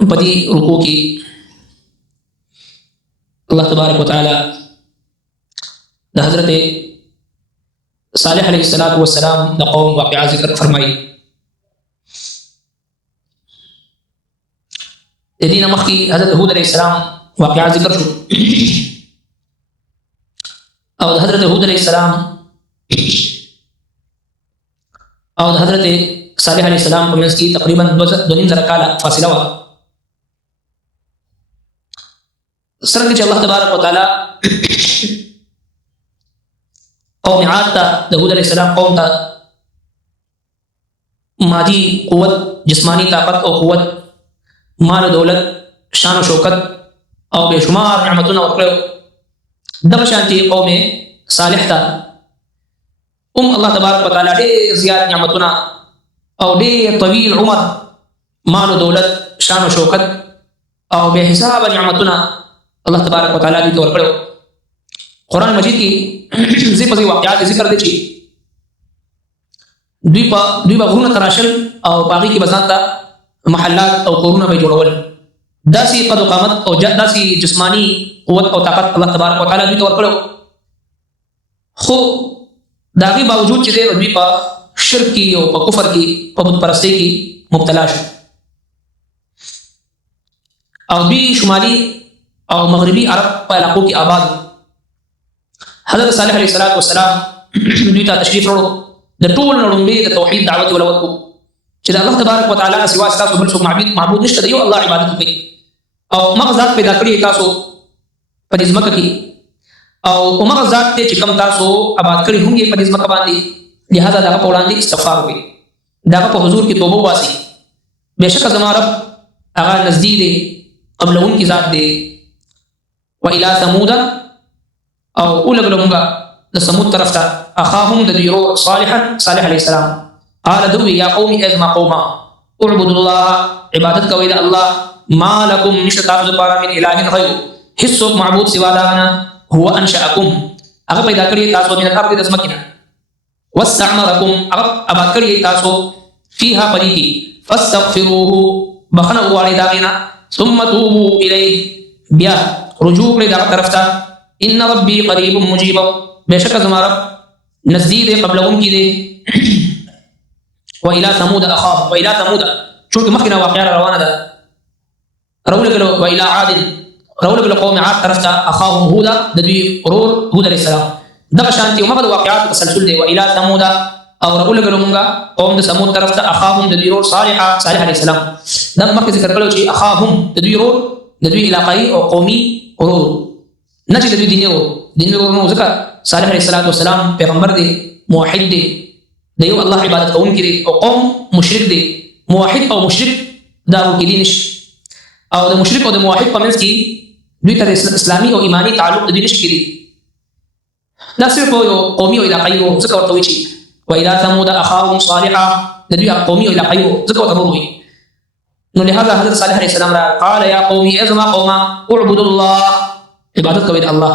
بدي ركوكي الله تبارك وتعالى ده حضرت صالح علیہ السلام دا قوم واقعہ ذکر فرمائی. دین مخی حضرت هود علیہ السلام واقعہ ذکر شو او حضرت هود علیہ السلام او حضرت صالح علیہ السلام په منځ کې تقریبا 2.5 کاله فاصله وه. څرنګه چې الله تبارک وتعالى قوم عاد ته د هود علیہ السلام قوم ته مادي قوت، جسمانی طاقت او قوت، مال و دولت، شان و شوکت او بے شمار نعمتونه ورکړو. دغه شانتي قوم صالح ته الله تبارک وتعالى ډېر زیات نعمتونه او ډېر طویل عمر، مال و دولت، شان و شوکت او بے حساب نعمتونه الله تبارک وتعالى دې ورکړو. قرآن مجید کې زی په واقعات ذکر دي چې دوی په غرونه تراشل او باغی کې بزانتا محلات او کورونه به جوړول. داسې قد قامت او داسې جسمانی قوت او طاقت الله تبارک وتعالى دوی ته ورکړو. خو د هغې باوجود چې دوی په شرک کې او په کفر کې په بت پرستۍ کې مبتلا شو او دوی شمالي او مغربي عرب په علاقو کې آباد. حضرت صالح علیہ السلام دوی ته تشریف وروړو. د ټول لومړی د توحید دعوت ولوت چې الله تبارک وتعالى سوا تاسو بل څوک معبود نشته، یو الله عبادت وکړي او مغه ذات پیدا کړی تاسو په دې ځمکه کې او مغه ذات چې کوم تاسو آباد کړی هم یې په دې ځمکه باندې، لہذا دغه په وړاندې استغفار وکړي، دغه په حضور کې توبه واسي. بېشکه زما رب هغه نزدې دی، قبلونکي ذات دی. وإلى ثمود او اولګلمغه د سمود طرف ته اخاهم د دیرو صالح علیہ السلام قال دوی یا قوم ازما قوما اعبدوا الله، عبادت کوي د الله، ما لكم نشتاب لپاره من اله غیر، هیڅ معبود سوا دا نه، هو انشأکم، هغه پیدا کړی تاسو من الارض د ځمکې نه، واستعمرکم، هغه آباد کړی تاسو فيها پدې کې، فاستغفروه، بخنه وغواړئ د هغې نه، ثم توبوا الیه، بیا رجوع کړئ دغه طرف ته. ان ربي قریب مجیب، بېشکه زما رب نزدې دی، قبلونکي دی. والى ثمود اخاهم، والى ثمود چونکې مخکې نه واقعه روانه ده، راولګلو والى عاد، راولګلو قوم عاد طرف ته اخاهم هودا، د دوی ورور هود علیہ السلام. دغه شانتي همغه د واقعات تسلسل دی. والى ثمود او راولګلو مونږه قوم د ثمود طرف ته اخاهم د دوی ورور صالح علیہ السلام. دا مخکې ذکر کړو چې اخاهم د دوی ورور، د دوی علاقایي او قومي ورور، نه چې د دوی دیني ورور نو، ځکه صالح علیہ السلام پیغمبر دی، موحد دی، د یو الله عبادت کوونکی دی، او قوم مشرک دی. موحد او مشرک دا وکیدی نشي، او د مشرک او د موحد په منځ کې دوی ته اسلامي او ایمانی تعلق د دوی نشي کېدی. دا صرف یو قومي او علاقایي ورور، ځکه ورته وایي چې والى ثمود اخاهم صالحا، د دوی قومي او علاقایي ورور، ځکه ورته ورور وایي. نو لهذا حضرت صالح علیہ السلام را قال یا قومي ازما قوما اعبدوا الله، عبادت کوي د الله.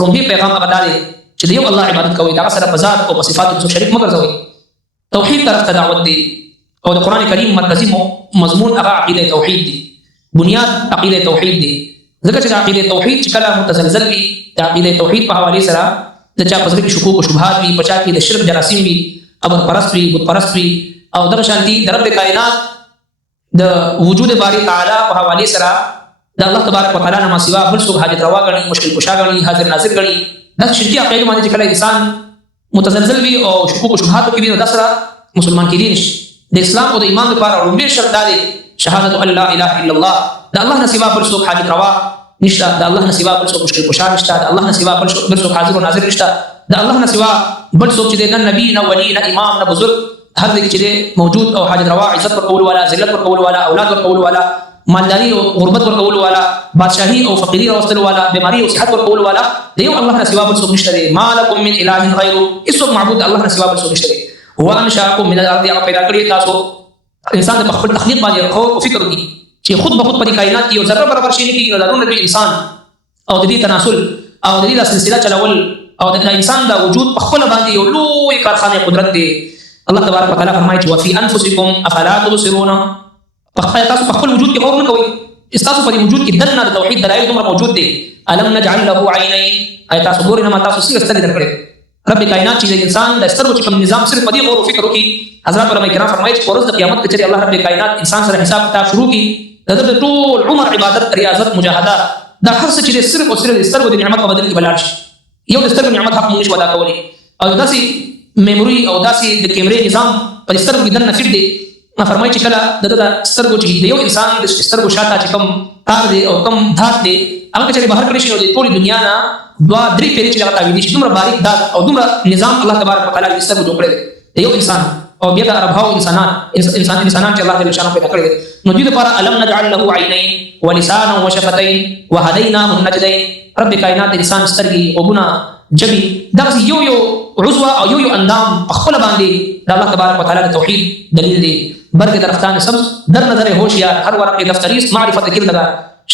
لومبي پیغام ابدا دی چې د یو الله عبادت کوي، دا سره په ذات او په صفاتو کې شریک مه ګرځوئ. توحید طرف ته دعوت دی او د قران کریم مرکزی مضمون هغه عقیده توحید دی، بنیاد عقیده توحید دی. ځکه چې عقیده توحید چې کله متزلزل وي، د عقیده توحید په حواله سره د چا په ځل کې شکوک او شبهات وي، په چا کې د شرک جراثیم وي، قبر پرست وي، بت پرست وي، او دغه شانتي د رب کائنات د وجود باری تعالی په حواله سره د الله تبارک وتعالى نه ما سوا بل څوک حاجت روا غني، مشکل کشا غني، حاضر ناظر غني. دا شرکی عقیده باندې چې کله انسان متزلزل وي او شکوک او شبهات کې وي، نو دا سره مسلمان کېدی نشي. د اسلام او د ایمان لپاره لومړی شرط دا دی شهادت ان لا اله الا الله، د الله نه سوا بل څوک حاجت روا نشته، د الله نه سوا بل څوک مشکل کشا نشته، د الله نه سوا بل څوک حاضر او ناظر نشته، د الله نه سوا بل څوک چې نه نبی نه ولی نه امام نه بزرگ، هر ځای چې موجود او حاجت روا، عزت ورکول والا، ذلت ورکول والا، اولاد ورکول والا، مالداری او غربت ورکول والا، بادشاہی او فقیری راوستل والا، بیماری او صحت ورکول والا، د یو الله نه سوا بل څوک نشته دی. ما لکم من اله غیر، هیڅ معبود الله نه سوا بل څوک نشته دی. هو انشاکم من الارض، هغه پیدا کړی تاسو. انسان د خپل تخلیق باندې غور او فکر وکړي چې خود به خود په کائنات کې یو ذره برابر شي نه کېږي، نو لرون د انسان او د دې تناسل او د دې سلسله چلول او د انسان د وجود په خپل باندې یو لوی کارخانه قدرت دی. الله تبارک وتعالى فرمایي چې وفي انفسکم افلا تبصرون، تاسو په خپل وجود کې غور نه کوئ تاسو په وجود کې دنه د توحید دلایل دومره موجود دي الم نجعل له عینین آیا تاسو ګورئ نه تاسو څنګه سترګې درکړې رب کائنات چې انسان د سترګو کوم نظام صرف په دې غور او فکر وکړي حضرت علماء کرام فرمایي چې ورځ د قیامت کې چې الله رب کائنات انسان سره حساب کتاب شروع کړي د ټول عمر عبادت ریاضت مجاهده دا هر څه چې صرف او صرف د سترګو د نعمت په بدل کې بلار شي یو د سترګو نعمت حق موږ نشو ادا کولی او داسې میموري او داسې د کیمرې نظام په سترګو کې دنه فټ دی فرمایي چې کله د سترګو چې د یو انسان د سترګو شاته چې کوم تار دی او کوم دات دی هغه چې بهر کړی شي نو د ټولې دنیا نه دوا درې پیری چې هغه تاویدي شي دومره باریک دات او دومره نظام الله تبارک وتعالى د سترګو جوړ کړی دی د یو انسان او بیا د اربعو انسانان چې الله جل شانه پیدا کړی نو دې لپاره الم نجعل له عینین ولسانا وشفتین وهديناه النجدين رب کائنات انسان سترګي او ګنا جبي دا یو عضو او یو اندام خپل باندې د الله تبارک وتعالى د توحید دلیل دی برګ درختان سبز در نظر هوشیار هر ورقه دفتریست معرفت ذکر لگا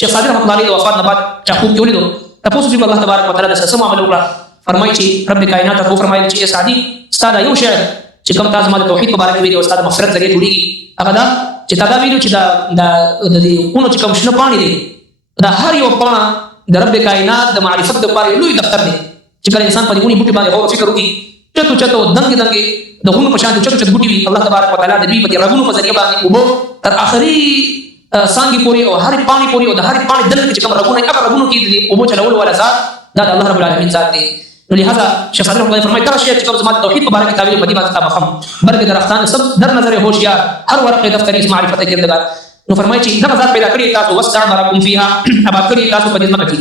شیخ صادق رحمۃ اللہ علیہ وفات نه بعد چاخوب کې ولیدو تاسو چې الله تبارک وتعالى د سم عمل وکړه فرمایي چې رب کائنات ته فرمایي چې سادي ستاسو یو شعر چې کوم تاسو مال توحید مبارک ویلي او ستاسو مغفرت ذریعہ جوړیږي هغه دا چې تا دا ویلو چې دا د دې اونو چې کوم شنه پانی دی دا هر یو پاڼه د رب کائنات د معرفت لپاره لوی دفتر دی چې کله انسان په دې بوټي باندې غور فکر وکړي چتو دنګ د غونو په شان چتو بوټي وي الله تبارک وتعالى د دې په رغونو په ذریعہ باندې وبو تر اخري سانګي پوری او هر پانی پوری او د هر پانی دل چې کوم رغونه هغه رغونو کې دي وبو چلول ولا ذات دا الله رب العالمین ذات دی لہذا شیخ صادق رحمۃ اللہ فرمائے کہ شیخ کوم زمان توحید مبارک تعبیر په دې باندې مخم برګ درختان سب در نظر هوشیار هر ورقه دفتری معرفت کردگار نو فرمایي چې دا ذات پیدا کړی تاسو واستعمرکم فیها اباد کړی تاسو په دې ځمکه کې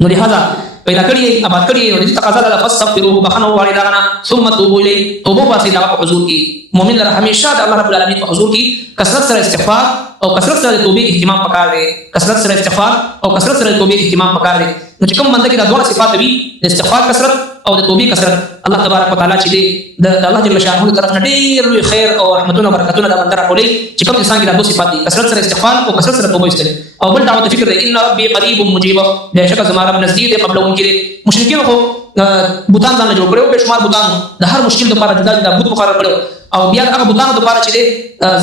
نو لہذا پیدا کړی اباد کړی او دې تقاضا ده فاستغفروه بخنوا والدانا ثم توبوا الیه توبه پاسې دا په حضور کې مؤمن لپاره همیشه د الله رب العالمین په حضور کې کثرت سره استغفار او کثرت سره توبې اهتمام پکار دی کثرت سره استغفار او کثرت سره توبې اهتمام پکار دی نو چې کوم بنده کې دا ډول صفات وي د استغفار کثرت او د توبې کثرت الله تبارک وتعالى چې د الله جل شانه طرف نه ډېر لوی خیر او رحمتونه برکتونه د بنده راټولي چې کوم انسان کې دا دوه صفات دي کثرت سره استغفار او کثرت سره توبه استل او بل دعوت فکر دی ان ربي قریب مجیب بهشکه زما رب نزدیک دی قبل اون کې مشرکین خو بوتان ځان جوړ کړو به شمار بوتان د هر مشکل لپاره جدا جدا بوت مقرر کړو او بیا هغه بوتان لپاره چې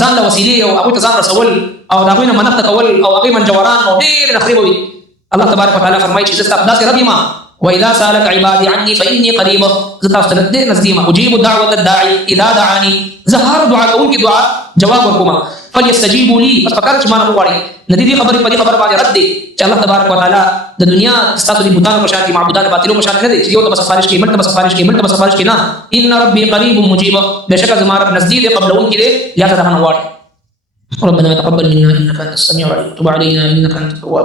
ځان له وسیلې او هغه ځان رسول او دا غوینه منښت کول او هغه منجوران او ډېر نخريبوي الله تبارک وتعالى فرمایي چې زستا داسې رب ما واذا سالك عبادي عني فاني قريب زتا استند نزدیما اجيب دعوه الداعي اذا دعاني زهر دعاء کوم کی دعا جواب ورکوما فليستجيبوا لي پس پکار چې مانه وغواړي ندی دي خبره په خبر باندې رد دي چې الله تبارک وتعالى د دنیا ستاسو د بوتانو په شان کې معبودان باطلو په شان نه دي چې یو ته سفارش کې ملته سفارش کې ملته سفارش کې نه ان ربي قريب مجيب بشکه زما رب نزدیک قبل اون کې یا ته نه وغواړي ربنا تقبل منا انك انت السميع العليم وتب علينا انك انت التواب